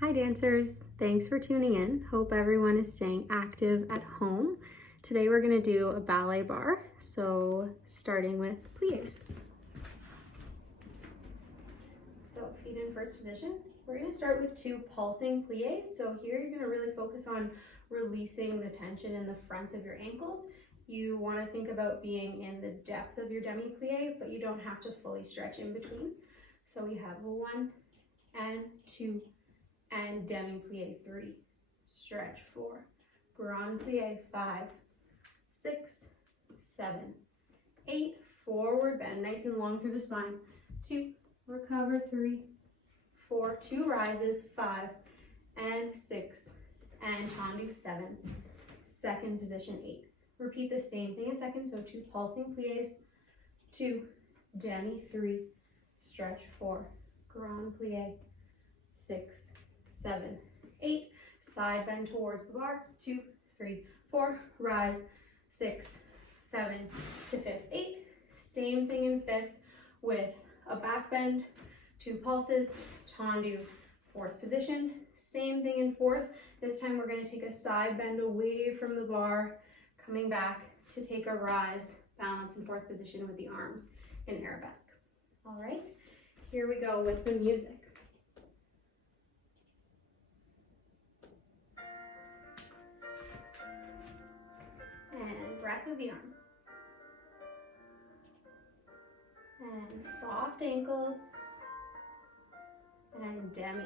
Hi dancers, thanks for tuning in. Hope everyone is staying active at home. Today we're gonna do a ballet bar, so starting with plies. So feet in first position. We're gonna start with 2 pulsing plies. So here you're gonna really focus on releasing the tension in the fronts of your ankles. You wanna think about being in the depth of your demi-plie, but you don't have to fully stretch in between. So we have 1 and 2, and demi-plie 3, stretch 4, grand plie 5, 6, 7, 8, forward bend, nice and long through the spine, 2, recover 3, 4, 2 rises, 5, and 6, and tendu 7, second position 8. Repeat the same thing in second, so 2 pulsing plies, 2, demi 3, stretch 4, grand plie 6, 7, 8, side bend towards the bar, 2, 3, 4, rise, 6, 7 to 5th, 8. Same thing in 5th with a back bend, 2 pulses, tendu, 4th position. Same thing in 4th. This time we're going to take a side bend away from the bar, coming back to take a rise, balance in 4th position with the arms in arabesque. All right, here we go with the music. And breath of the arm. And soft ankles. And demi.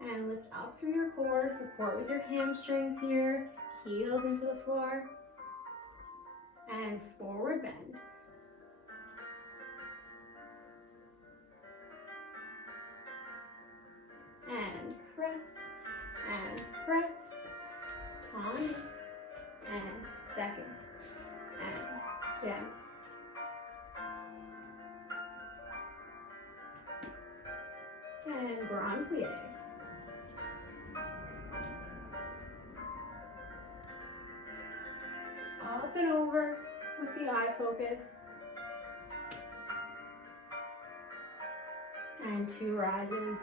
And lift up through your core, support with your hamstrings here, heels into the floor. And forward bend. And press, and press. Tendu, and second, and demi. And grand plie. Up and over with the eye focus. And 2 rises.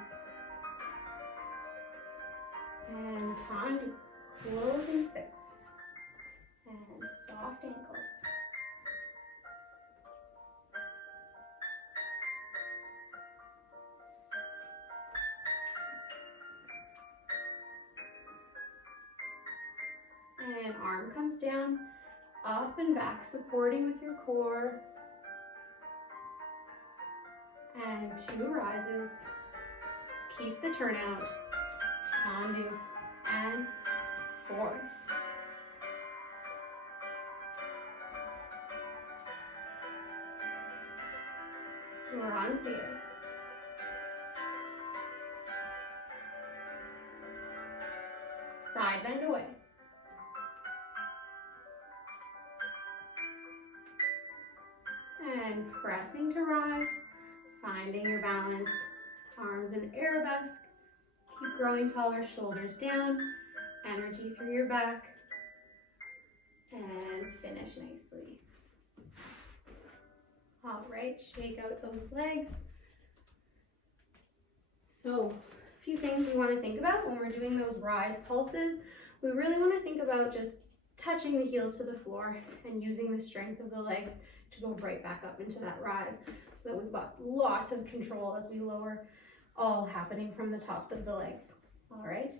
And tendu. Closing 5th, and soft ankles. And arm comes down, up and back, supporting with your core. And 2 rises. Keep the turnout. Tendu, and 4th. Grand plie. Side bend away. And pressing to rise, finding your balance. Arms in arabesque. Keep growing taller, shoulders down. Energy through your back, and finish nicely. All right, shake out those legs. So a few things we want to think about when we're doing those rise pulses. We really want to think about just touching the heels to the floor and using the strength of the legs to go right back up into that rise, so that we've got lots of control as we lower, all happening from the tops of the legs. All right.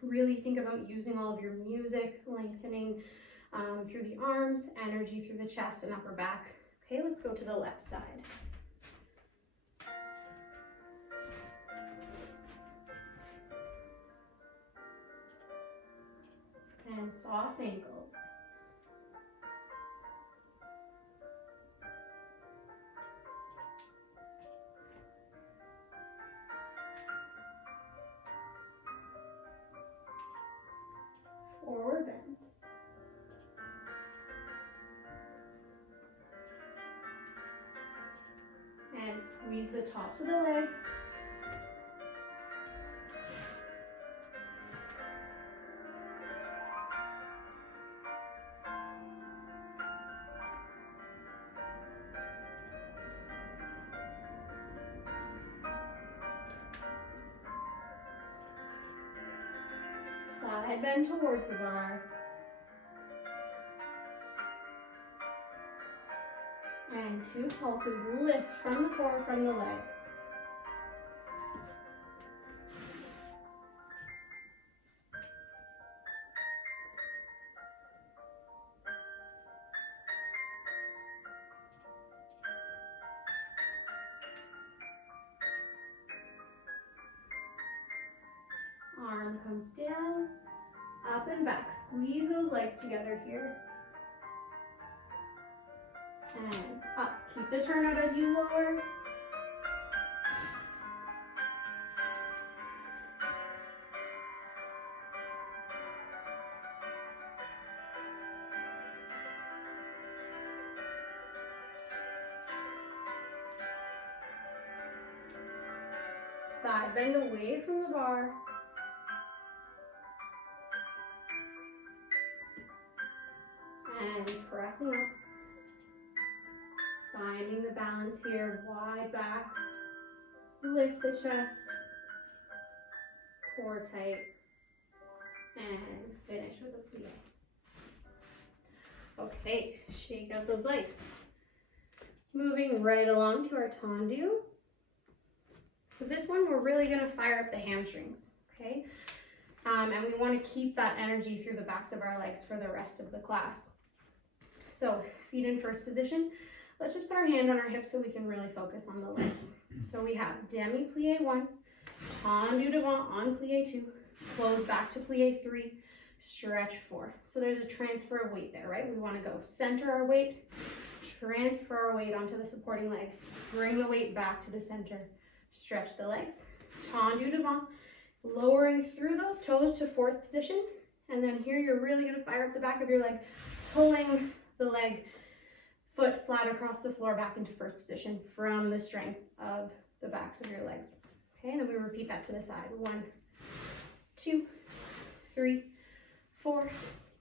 Really think about using all of your music, lengthening through the arms, energy through the chest and upper back. Okay, let's go to the left side. And soft ankles. Forward bend. And squeeze the tops of the legs. Side bend towards the bar. And 2 pulses, lift from the core, from the legs. Arm comes down, up and back. Squeeze those legs together here. And up. Keep the turn out as you lower. Side bend away from the bar. And pressing up. Finding the balance here, wide back. Lift the chest. Core tight. And finish with a plie. Okay, shake out those legs. Moving right along to our tendu. So this one, we're really gonna fire up the hamstrings, okay? And we wanna keep that energy through the backs of our legs for the rest of the class. So feet in first position. Let's just put our hand on our hips so we can really focus on the legs. So we have demi-plie 1, tendu devant on plie 2, close back to plie 3, stretch 4. So there's a transfer of weight there, right? We wanna go center our weight, transfer our weight onto the supporting leg, bring the weight back to the center, stretch the legs. Tendu devant, lowering through those toes to 4th position. And then here you're really gonna fire up the back of your leg, pulling the leg, foot flat across the floor back into 1st position from the strength of the backs of your legs. Okay, and then we repeat that to the side. 1, 2, 3, 4.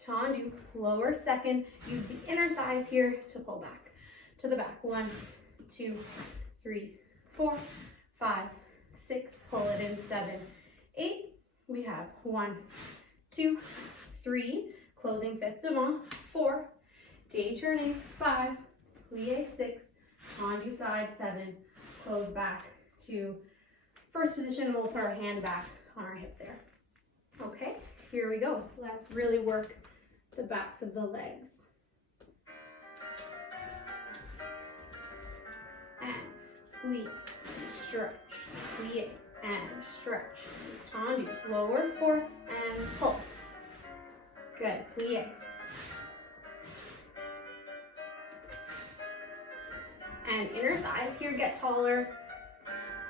Tendu, lower 2nd. Use the inner thighs here to pull back to the back. 1, 2, 3, 4, 5, 6. Pull it in. 7, 8. We have 1, 2, 3. Closing 5th devant. 4. Day turning. 5. Plie 6, tendu side 7, close back to 1st position, and we'll put our hand back on our hip there. Okay, here we go. Let's really work the backs of the legs. And plie, stretch, plie, and stretch. Tendu, lower 4th, and pull. Good, plie. And inner thighs here get taller,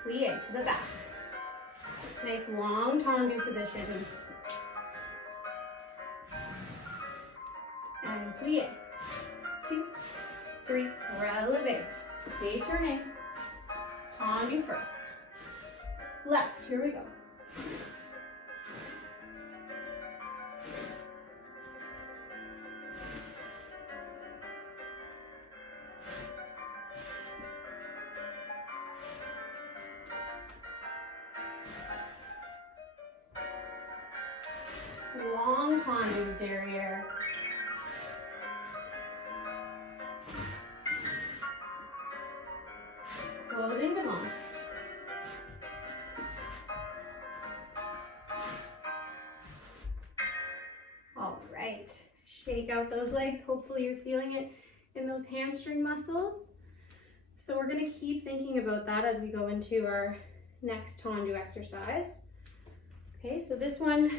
plie to the back. Nice long tendu positions. And plie. 2, 3, releve. Day turning. Tendu first. Left, here we go. Long tendus, derriere. Closing devant. All right, shake out those legs. Hopefully you're feeling it in those hamstring muscles. So we're gonna keep thinking about that as we go into our next tendu exercise. Okay, so this one,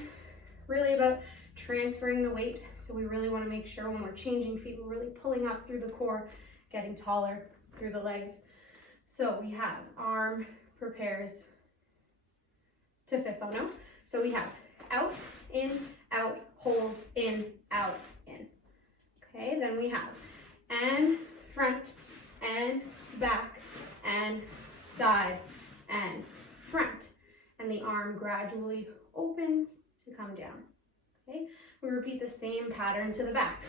really about transferring the weight. So we really want to make sure when we're changing feet, we're really pulling up through the core, getting taller through the legs. So we have arm prepares to fifano. So we have out, in, out, hold, in, out, in. Okay, then we have and front, and back, and side, and front. And the arm gradually opens to come down. Okay, we repeat the same pattern to the back.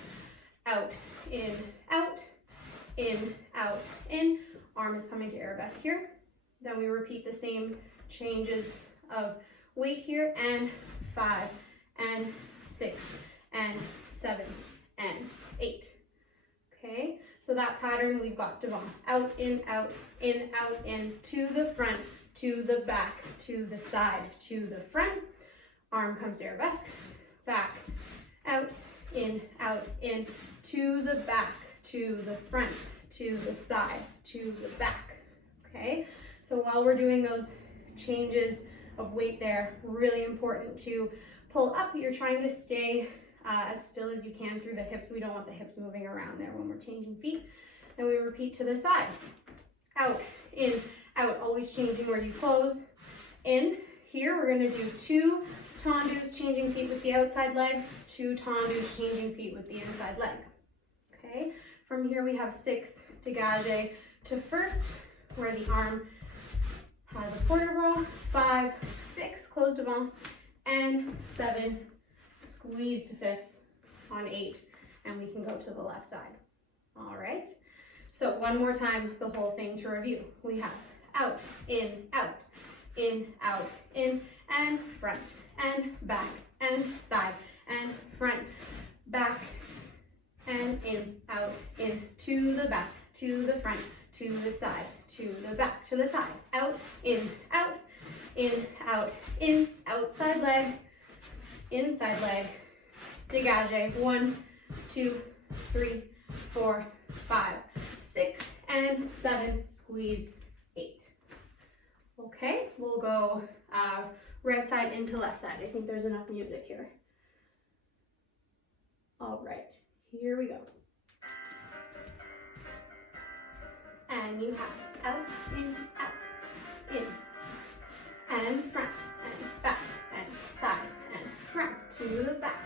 Out, in, out, in, out, in. Arm is coming to arabesque here. Then we repeat the same changes of weight here, and 5, and 6 and 7 and 8. Okay, so that pattern we've got devant, out, in, to the front, to the back, to the side, to the front. Arm comes arabesque, back, out, in, to the back, to the front, to the side, to the back. Okay, so while we're doing those changes of weight there, really important to pull up. You're trying to stay as still as you can through the hips. We don't want the hips moving around there when we're changing feet. Then we repeat to the side. Out, in, out, always changing where you close. In. Here we're going to do 2 tendus, changing feet with the outside leg, 2 tendus, changing feet with the inside leg. Okay, from here we have 6 dégagé to first, where the arm has a port de bras, 5, 6, close devant, and 7, squeeze to fifth on 8, and we can go to the left side. All right, so one more time, the whole thing to review. We have out, in, and front, and back, and side, and front, back, and in, to the back, to the front, to the side, to the back, to the side, out, in, outside leg, inside leg, dégagé, 1, 2, 3, 4, 5, 6, and 7, squeeze, 8. Okay, we'll go right side into left side. I think there's enough music here. All right, here we go. And you have out, in, and front, and back, and side, and front, to the back,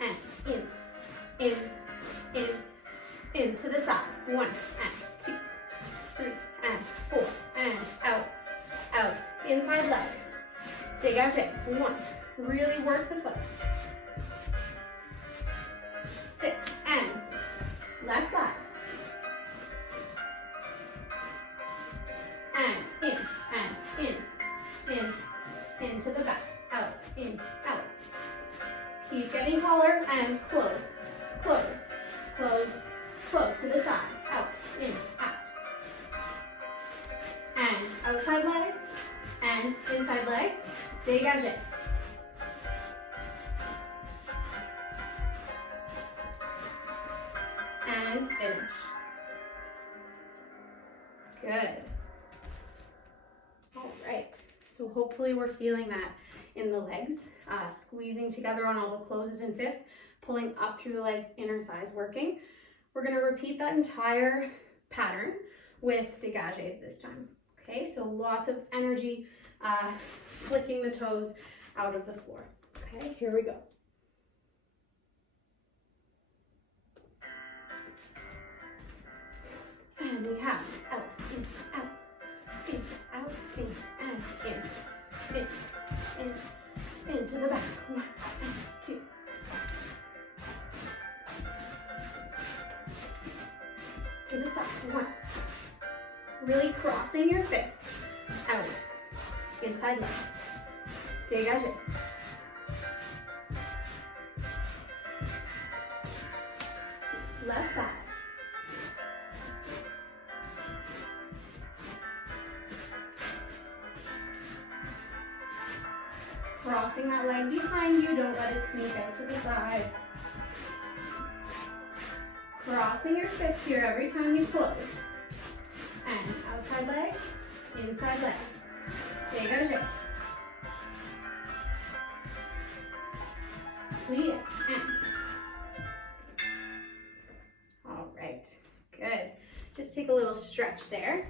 and in, to the side, 1, and 2, 3, and 4, and out, inside leg, dégagé, 1, really work the foot, 6, and left side, and in, to the back, out, in, out. Keep getting taller, and close, to the side, out, in, out. And outside leg, and inside leg, dégagé. And finish. Good. All right, so hopefully we're feeling that in the legs, squeezing together on all the closes in fifth, pulling up through the legs, inner thighs working. We're gonna repeat that entire pattern with dégagés this time. Okay, so lots of energy, flicking the toes out of the floor. Okay, here we go. And we have out, in, out, in, and in, to the back, 1, and 2. To the side, 1. Really crossing your fists, out, inside leg, dégagé. Left side. Crossing that leg behind you, don't let it sneak out to the side. Crossing your fifth here every time you close. And outside leg, inside leg. Dégagé. Plie and. All right, good. Just take a little stretch there.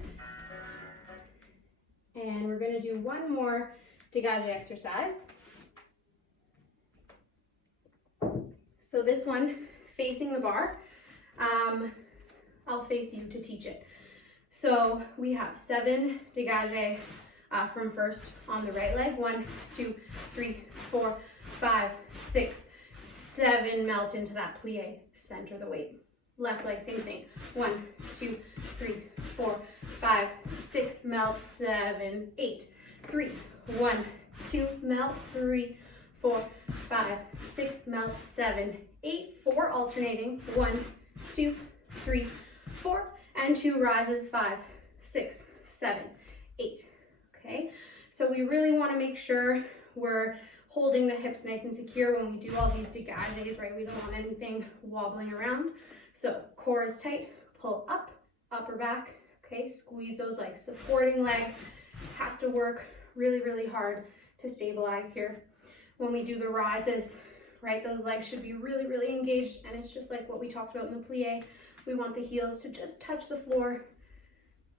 And we're gonna do one more dégagé exercise. So this one, facing the bar, I'll face you to teach it. So we have 7 dégagé from first on the right leg. 1, 2, 3, 4, 5, 6, 7. Melt into that plie, center the weight. Left leg, same thing. 1, 2, 3, 4, 5, 6. Melt, 7, 8. 3, 1, 2, melt, 3, 4, 5, 6, melt, 7, 8, 4, alternating, 1, 2, 3, 4, and 2 rises, 5, 6, 7, 8, okay? So we really want to make sure we're holding the hips nice and secure when we do all these dégages, right? We don't want anything wobbling around. So core is tight, pull up, upper back, okay? Squeeze those legs. Supporting leg has to work really, really hard to stabilize here. When we do the rises, right, those legs should be really, really engaged, and it's just like what we talked about in the plie. We want the heels to just touch the floor,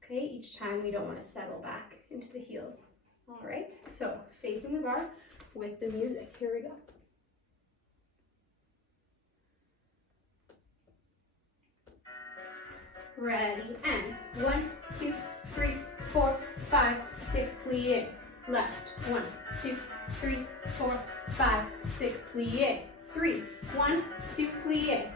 okay? Each time we don't want to settle back into the heels. All right, so facing the bar with the music. Here we go. Ready, and 1, 2, 3, 4, 5, 6, plie. Left, 1, 2, 3, 4, 5, 6, plie. 3, 1, 2, plie.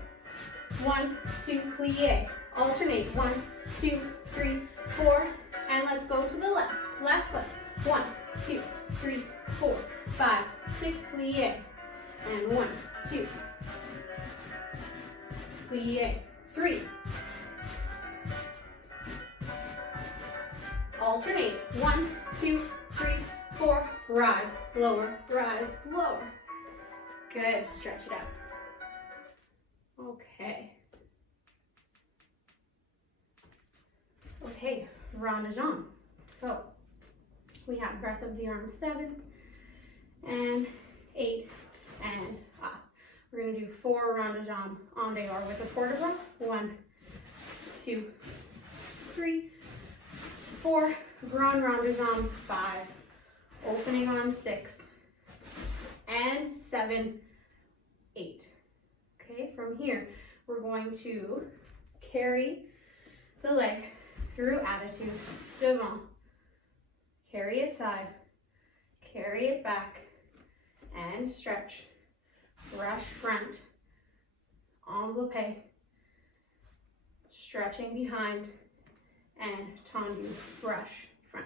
1, 2, plie. Alternate, 1, 2, 3, 4, and let's go to the left. Left foot, 1, 2, 3, 4, 5, 6, plie. And 1, 2, plie. 3. Alternate, 1, 2, 3, 4, rise, lower, Good, stretch it out. Okay, rond de jambe. So we have breath of the arm 7 and 8 and up. We're gonna do 4 rond de jambe en dehors with a port de bras. 1, 2, 3, 4, grand rond de jambe, 5, opening on 6, and 7, 8. Okay, from here, we're going to carry the leg through attitude, devant, carry it side, carry it back, and stretch, brush front, enveloppe, stretching behind, and tendu, brush front.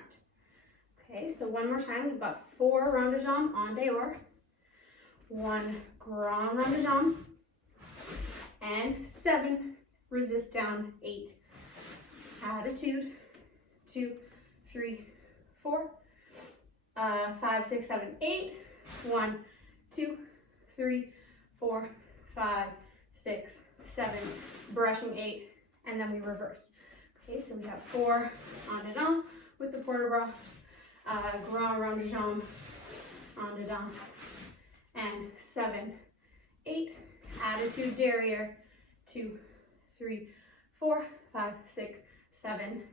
Okay, so one more time, we've got 4 rond de jambe en dehors, 1 grand rond de jambe, and 7, resist down, 8, attitude, 2, 3, 4, 5, 6, 7, 8, 1, 2, 3, 4, 5, 6, 7, brushing 8, and then we reverse. Okay, so we have 4 en dedans with the port de bras, grand rond de jambe, en dedans, and 7, 8, attitude derrière, 2, 3, 4, 5, 6, 7,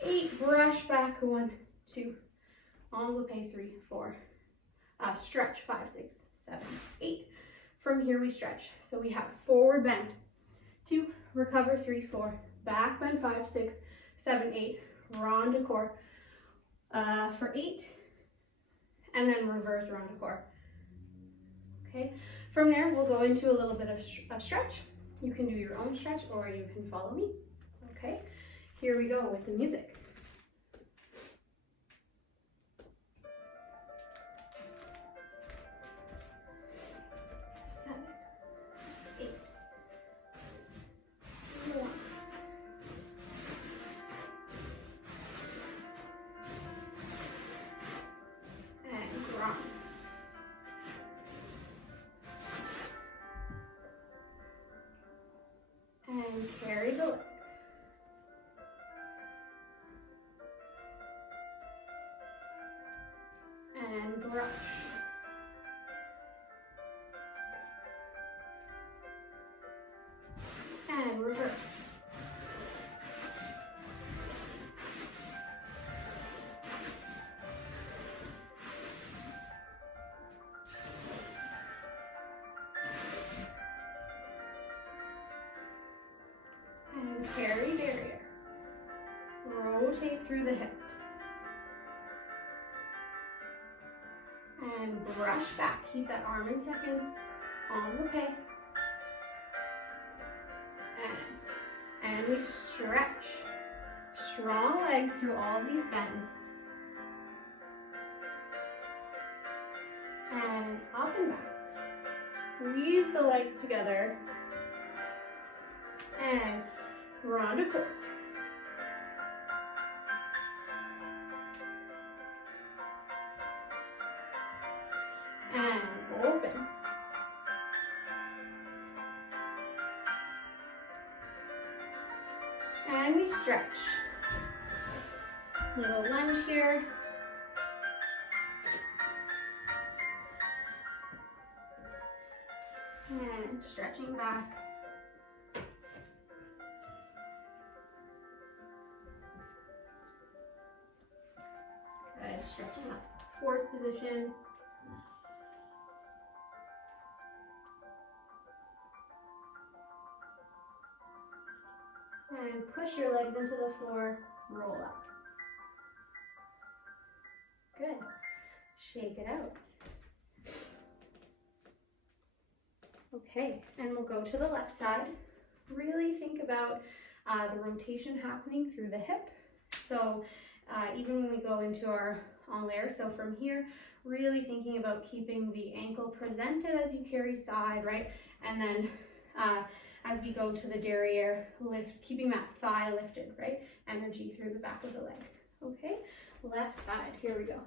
8, brush back, 1, 2, enveloppe, 3, 4, stretch, 5, 6, 7, 8. From here we stretch. So we have forward bend, 2, recover, 3, 4, back bend, 5, 6, 7, 8, rond de corps for 8, and then reverse rond de corps. Okay, from there we'll go into a little bit of stretch. You can do your own stretch or you can follow me. Okay, here we go with the music. 7, 8, 1, and ground. And carry the leg. And brush. And reverse. And carry derrière. Rotate through the hip. And brush back. Keep that arm in second. Enveloppe. And we stretch. Strong legs through all these bends. and up and back. Squeeze the legs together and round a corner. And open. And we stretch. Little lunge here. And stretching back. Good, stretching up. Fourth position. And push your legs into the floor, roll up. Good. Shake it out. Okay, and we'll go to the left side. Really think about the rotation happening through the hip. So even when we go into our en l'air, so from here, really thinking about keeping the ankle presented as you carry side, right? And then as we go to the derriere, lift, keeping that thigh lifted, right? Energy through the back of the leg. Okay, left side, here we go.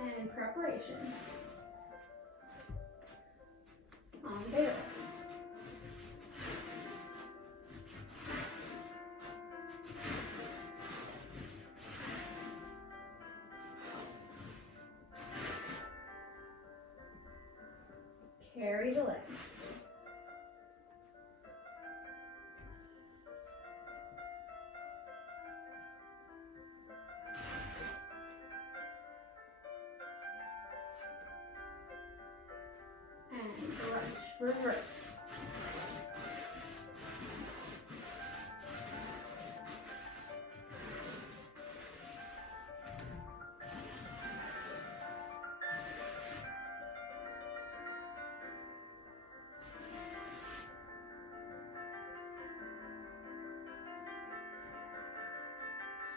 And preparation. On there. Carry the leg. And brush, reverse.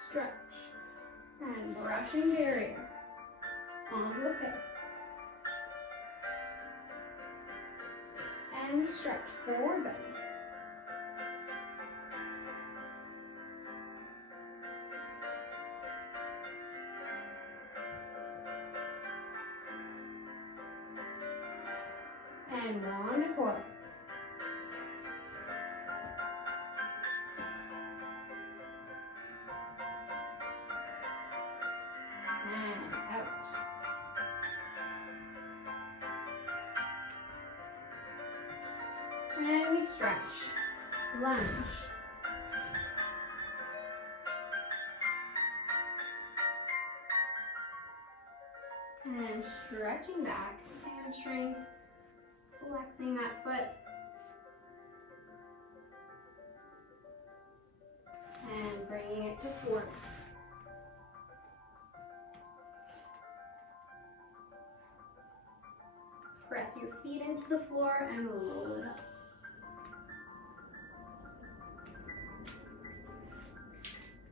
Stretch and brushing derriere onto the hip. And stretch forward bend. And round a quarter. And out. And we stretch, lunge. And stretching back, hamstring, flexing that foot. And bringing it to forward. Press your feet into the floor and roll it up.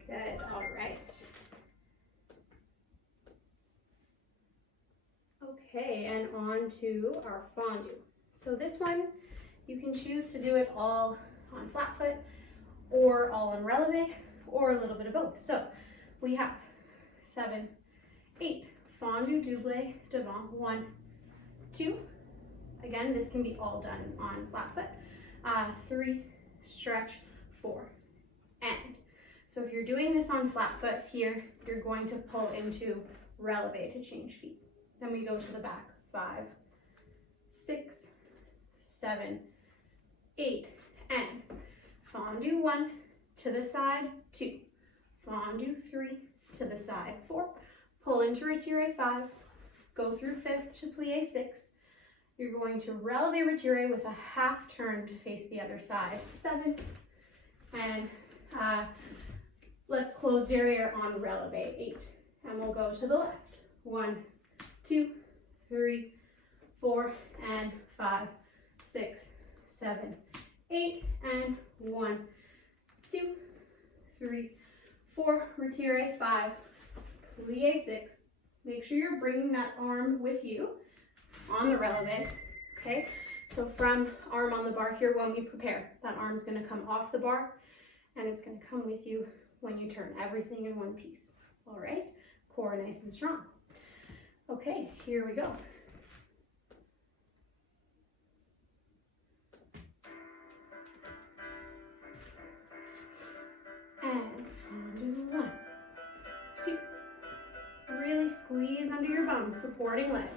Good, all right. Okay, and on to our fondu. So this one, you can choose to do it all on flat foot or all on releve or a little bit of both. So we have 7, 8, fondu double devant, 1, 2. Again, this can be all done on flat foot. 3, stretch, 4, and. So if you're doing this on flat foot here, you're going to pull into releve to change feet. Then we go to the back, 5, 6, 7, 8, and fondu 1 to the side, 2, fondu 3 to the side, 4, pull into retire 5, go through 5th to plie 6. You're going to releve retire with a half turn to face the other side, 7, and let's close derriere on releve, 8, and we'll go to the left, 1, 2, 3, 4, and 5, 6, 7, 8, and 1, 2, 3, 4, retire, 5, plie, 6. Make sure you're bringing that arm with you on the releve, okay? So from arm on the bar here when we prepare, that arm's gonna come off the bar and it's gonna come with you when you turn, everything in one piece, all right? Core nice and strong. Okay, here we go. And Tendu, 1, 2. Really squeeze under your bum, supporting leg.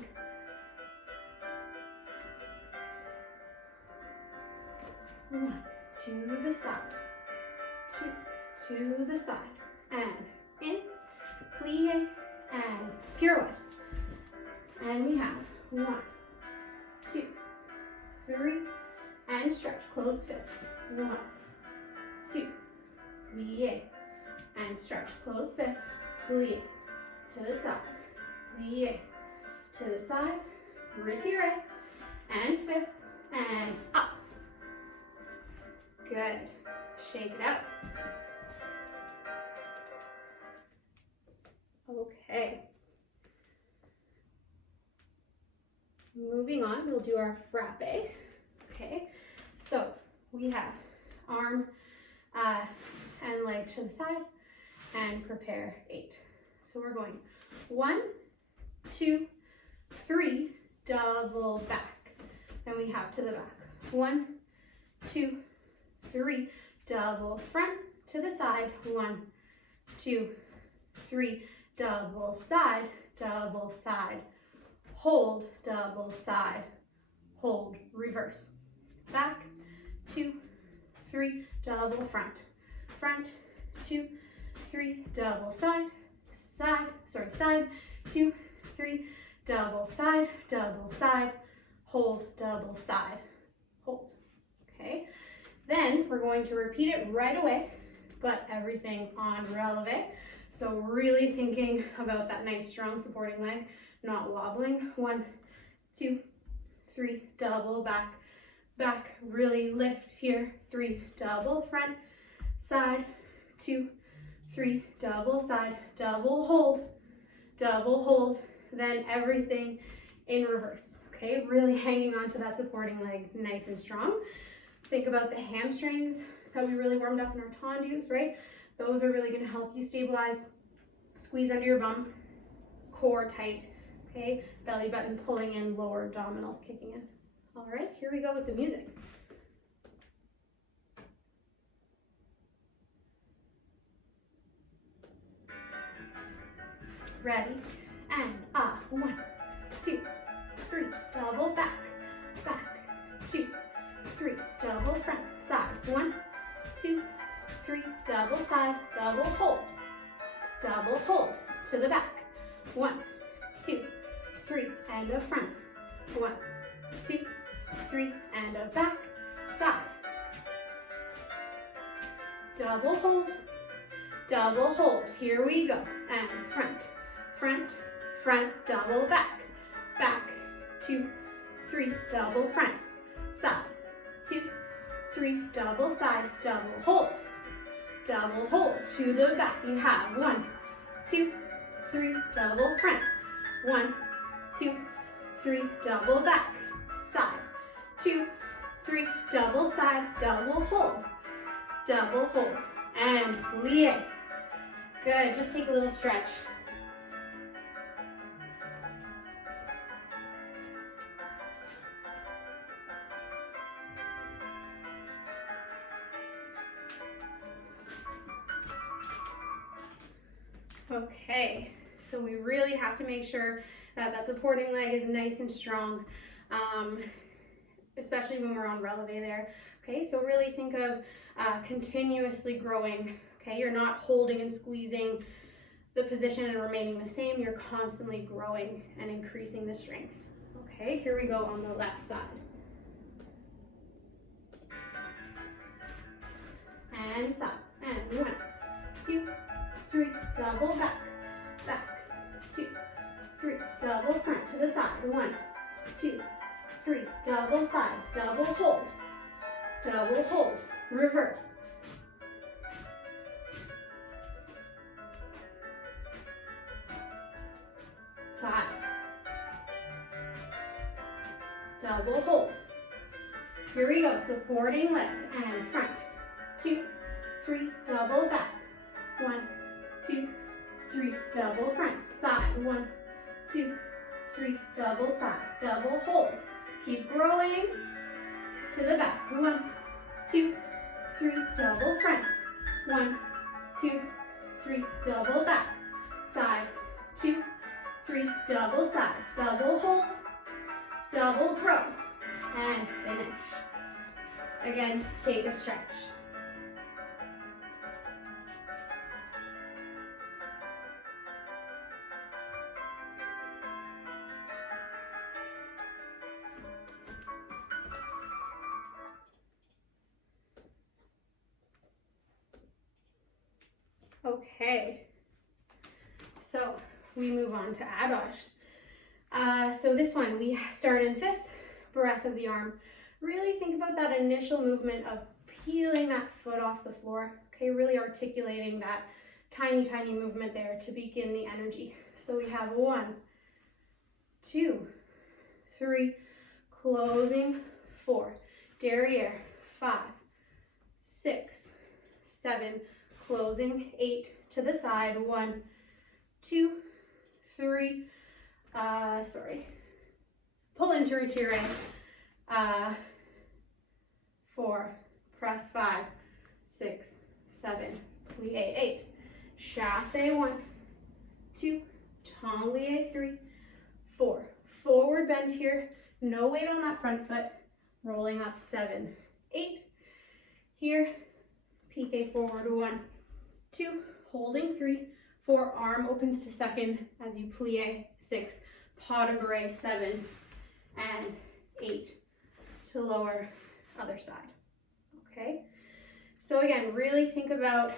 1, to the side, 2, to the side, and in, plie, and pirouette. And we have 1, 2, 3, and stretch, close fifth. 1, 2, plie, and stretch, close fifth, plie, to the side, plie, to the side, retire, and fifth, and up. Good. Shake it out. Okay. Moving on, we'll do our frappe. Okay, so we have arm and leg to the side and prepare 8. So we're going 1, 2, 3, double back. Then we have to the back. 1, 2, 3, double front to the side. 1, 2, 3, double side, hold, double side, hold, reverse. Back, 2, 3, double front, 2, 3, double side, side, 2, 3, double side, hold, double side, hold. Okay, then we're going to repeat it right away, but everything on releve. So really thinking about that nice strong supporting leg, not wobbling. 1, 2, 3, double back, back, really lift here. 3, double front, side, 2, 3, double side, double hold, then everything in reverse. Okay, really hanging on to that supporting leg nice and strong. Think about the hamstrings that we really warmed up in our tendus, right? Those are really going to help you stabilize. Squeeze under your bum, core tight, okay? Belly button pulling in, lower abdominals kicking in. All right, here we go with the music. Ready, and 1, 2, 3, double back, 2, 3, double front, side, 1, 2, 3, double side, double hold to the back, 1, 2, 3, and a front, 1, 2, 3, and a back, side, double hold, here we go, and front, double back, 2, 3, double front, side, 2, 3, double side, double hold to the back. You have 1, 2, 3, double front, 1, 2, 3, double back, side, 2, 3, double side, double hold, and plie. Good, just take a little stretch. Okay, so we really have to make sure that that supporting leg is nice and strong, especially when we're on releve there. Okay, so really think of continuously growing. Okay, you're not holding and squeezing the position and remaining the same. You're constantly growing and increasing the strength. Okay, here we go on the left side. And side, and 1, 2, 3, double back, 2, 3, double front to the side, 1, 2, 3, double side, double hold, reverse, side. Double hold. Here we go, supporting leg and front. 2, 3, double back. 1, 2, 3, double front. Side, 1, 2, 3, double side. Double hold. Keep growing to the back. 1, 2, 3, double front. 1, 2, 3, double back. Side, 2, 3, double side. Double hold, double grow, and finish. Again, take a stretch. Okay, so we move on to adage. So this one, we start in 5th, breath of the arm. Really think about that initial movement of peeling that foot off the floor. Okay, really articulating that tiny, tiny movement there to begin the energy. So we have 1, 2, 3, closing, 4, derriere, 5, 6, 7, closing, 8, to the side, 1, 2, 3, pull into retire, 4, press, 5, 6, 7, plie, 8, chasse, 1, 2, tanglie, 3, 4, forward bend here, no weight on that front foot, rolling up, 7, 8, here, pique forward, 1, 2, holding, 3, 4, arm opens to second as you plie, 6, pas de bourrée, 7, and 8 to lower, other side. Okay, so again, really think about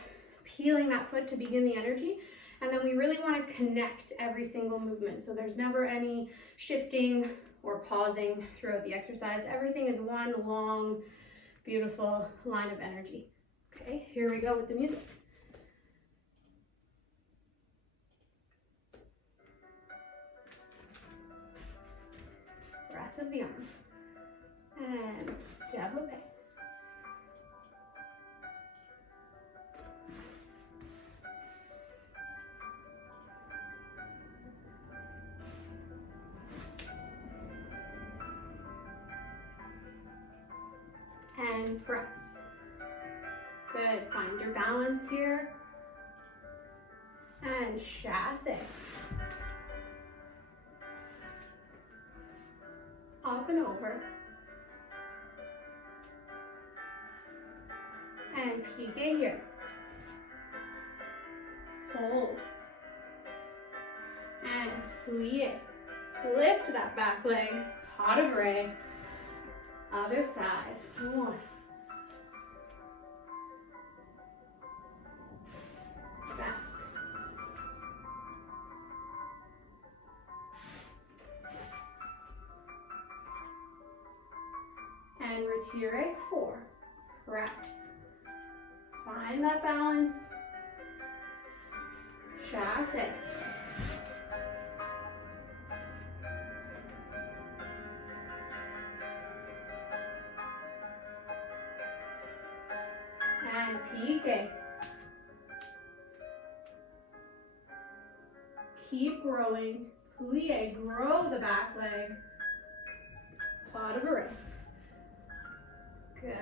peeling that foot to begin the energy, and then we really want to connect every single movement, so there's never any shifting or pausing throughout the exercise. Everything is one long, beautiful line of energy. Okay, here we go with the music. Breath of the arm. And développé. And press. Good, find your balance here. And chasse. Up and over. And pique here. Hold. And plie. Lift that back leg. Pas de bourrée. Other side. 1. Back. And retire, 4. Press. Find that balance. Chasse. And pique. Keep growing. Plie, grow the back leg. Pas de bourrée. Good.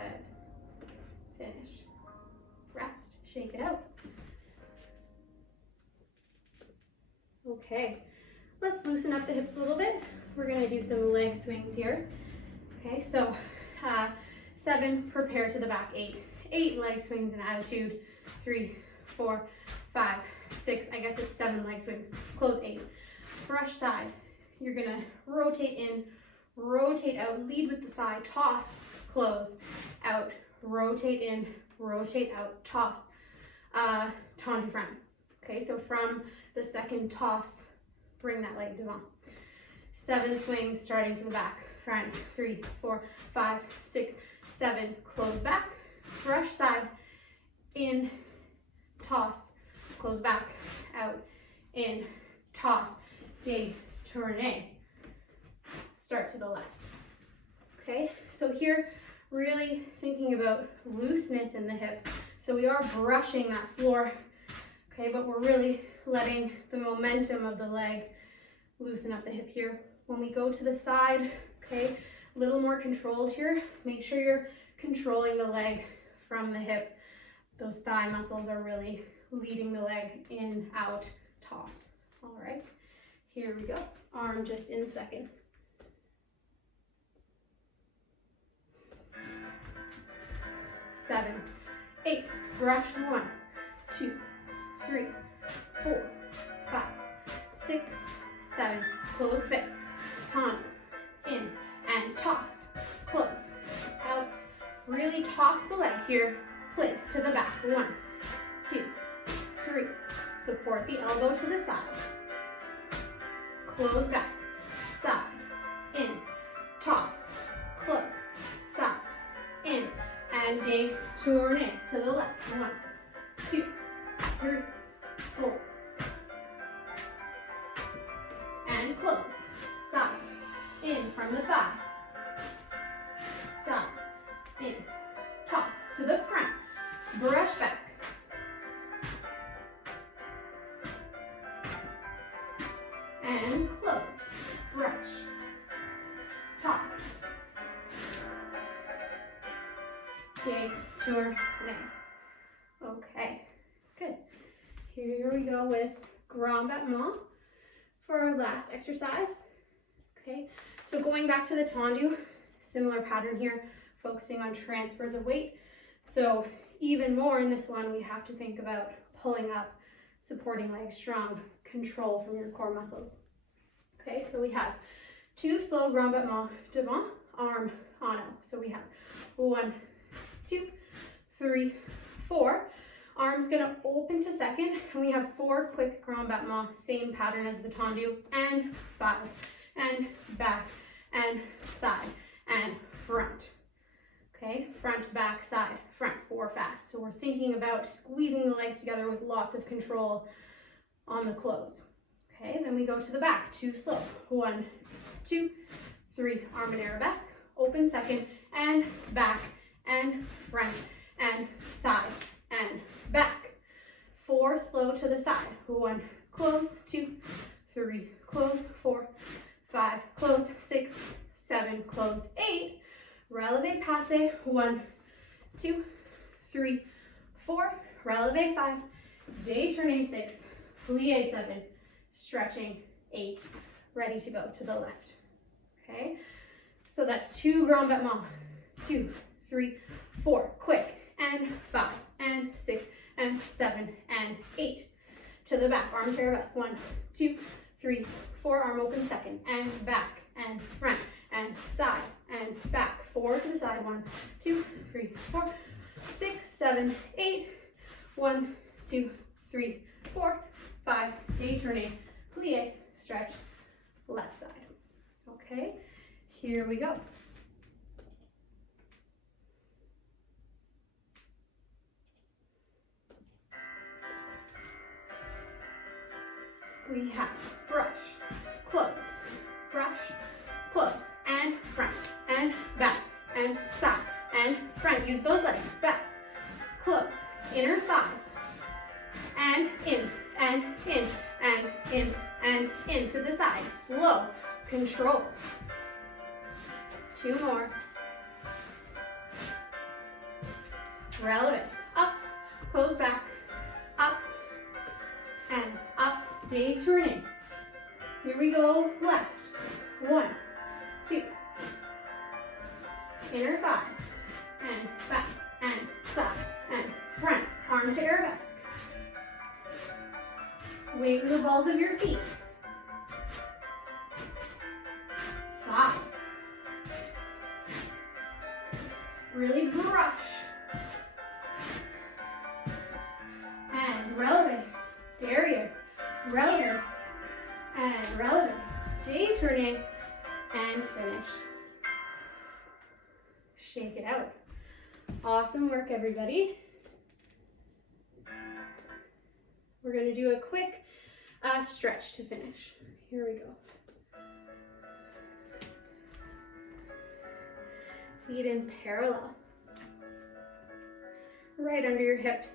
Finish. Rest. Shake it out. Okay. Let's loosen up the hips a little bit. We're going to do some leg swings here. Okay, so 7, prepare to the back. 8 leg swings in attitude. 3, 4, 5, 6. I guess it's 7 leg swings. Close 8. Brush side. You're going to rotate in, rotate out, lead with the thigh, toss, close, out, rotate in, rotate out, toss, tendu front. Okay, so from the second toss, bring that leg devant. 7 swings starting to the back, front, 3, 4, 5, 6, 7, close back, brush side, in, toss, close back, out, in, toss, dig, tourne. Start to the left. Okay, so here, really thinking about looseness in the hip. So we are brushing that floor, okay, but we're really letting the momentum of the leg loosen up the hip here. When we go to the side, okay, a little more controlled here. Make sure you're controlling the leg from the hip. Those thigh muscles are really leading the leg in, out, toss. All right, here we go. Arm just in second. 7, 8, brush. 1, 2, 3, 4, 5, 6, 7, close fit, Tendu, in, and toss, close, out, really toss the leg here, place to the back, 1, 2, 3, support the elbow to the side, close back, side, in, toss, close, side, in, and tourne to the left, 1, 2, 3, 4, and close, side, in from the thigh, side, in, toss to the front, brush back, and close, brush, toss, tourne. Okay, good. Here we go with grand battement for our last exercise. Okay, so going back to the tendu, similar pattern here, focusing on transfers of weight. So even more in this one, we have to think about pulling up, supporting legs strong, control from your core muscles. Okay, so we have 2 slow grand battement devant, arm en haut. So we have 1, 2, 3, 4. Arm's gonna open to second, and we have 4 quick grand battements, same pattern as the tendu, and 5, and back, and side, and front. Okay, front, back, side, front, 4 fast. So we're thinking about squeezing the legs together with lots of control on the close. Okay, then we go to the back, 2 slow, 1, 2, 3, arm in arabesque, open second, and back, and front, and side, and back. 4 slow to the side, 1, close, 2, 3, close, 4, 5, close, 6, 7, close, 8, releve passe, 1, 2, 3, 4, releve 5, détourné 6, plie 7, stretching 8, ready to go to the left. Okay, so that's 2 grand battements, 2, 3, 4, quick, and 5, and 6, and 7, and 8. To the back, arm to arabesque, 1, 2, 3, 4, arm open second, and back, and front, and side, and back. 4 to the side, 1, 2, 3, 4, 6, 7, 8, 1, 2, 3, 4, 5, détourné, plie, stretch, left side. Okay, here we go. We have brush, close, and front, and back, and side, and front. Use those legs, back, close, inner thighs, and in, and in, and in, and in to the side. Slow, control. 2 more. Relevant. Up, close back, up, and up, détourné. Here we go, left. 1, 2. Inner thighs, and back, and side, and front. Arm to arabesque. Wiggle the balls of your feet. Side. Really brush. And releve. Derrière. Releve. And releve. Détourné. And finish. Shake it out. Awesome work, everybody. We're going to do a quick stretch to finish. Here we go. Feet in parallel. Right under your hips.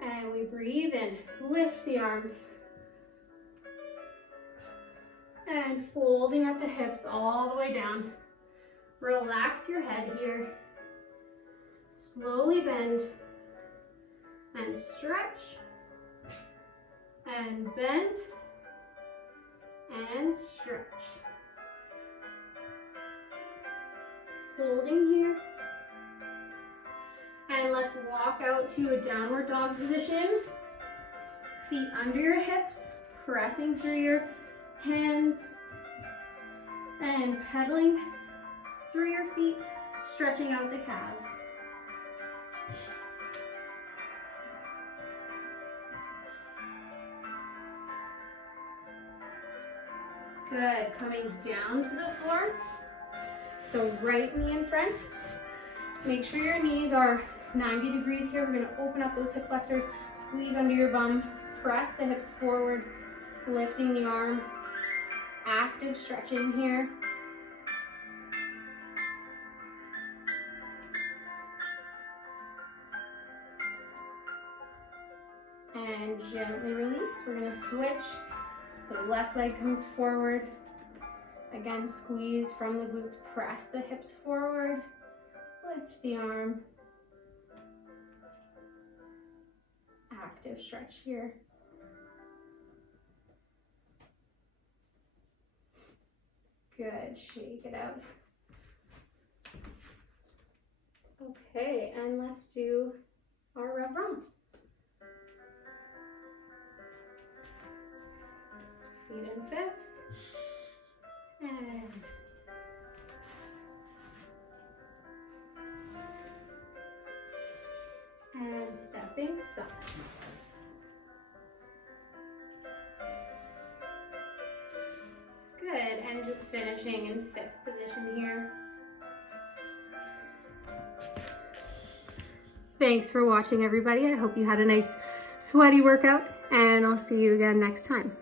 And we breathe in, lift the arms. And folding at the hips all the way down. Relax your head here. Slowly bend and stretch and bend and stretch. Holding here. And let's walk out to a downward dog position. Feet under your hips, pressing through your hands and pedaling through your feet, stretching out the calves. Good, coming down to the floor. So right knee in front. Make sure your knees are 90 degrees here. We're gonna open up those hip flexors, squeeze under your bum, press the hips forward, lifting the arm. Active stretching here. And gently release. We're gonna switch. So left leg comes forward. Again, squeeze from the glutes, press the hips forward, lift the arm. Active stretch here. Good, shake it out. Okay, and let's do our reverence. Feet in fifth. And stepping side. Good, and just finishing in fifth position here. Thanks for watching, everybody. I hope you had a nice sweaty workout, and I'll see you again next time.